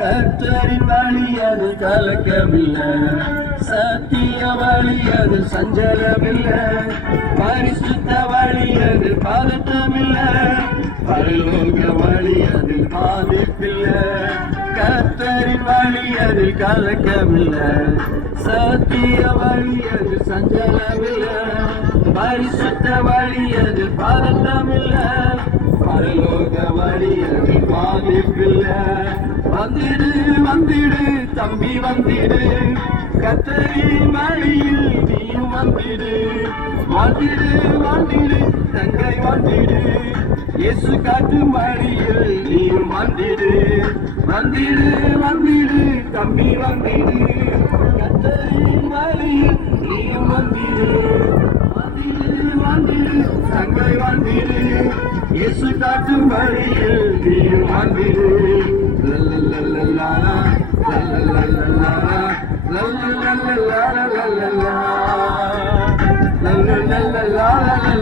கர்த்தரின் வழி அது கலக்கமில்லை, சத்திய வழி அது சஞ்சலமில்லை, பரிசுத்த வழி அது பதட்டமில்லை, பரலோக வழி அது பாதிப்பில்லை. கர்த்தரின் வழி அது கலக்கமில்லை, சத்திய வழி அது சஞ்சலமில்லை, பரிசுத்த வழி அது பதட்டமில்லை, பரலோக வழி அது பாதிப்பில்லை. வந்திடு வந்திடு தம்பி வந்திடு, கர்த்தரின் வழியில் நீயும் வந்திடு. வந்திடு வந்திடு தங்கை வந்திடு, இயேசு காட்டும் வழியில் நீயும் வந்திடு. வந்திடு வந்திடு தம்பி வந்திடு, கர்த்தரின் வழியில் நீயும் வந்திடு. வந்திடு வந்திடு தங்கை வந்திடு, இயேசு காட்டும் வழியில் நீயும் வந்திடு. La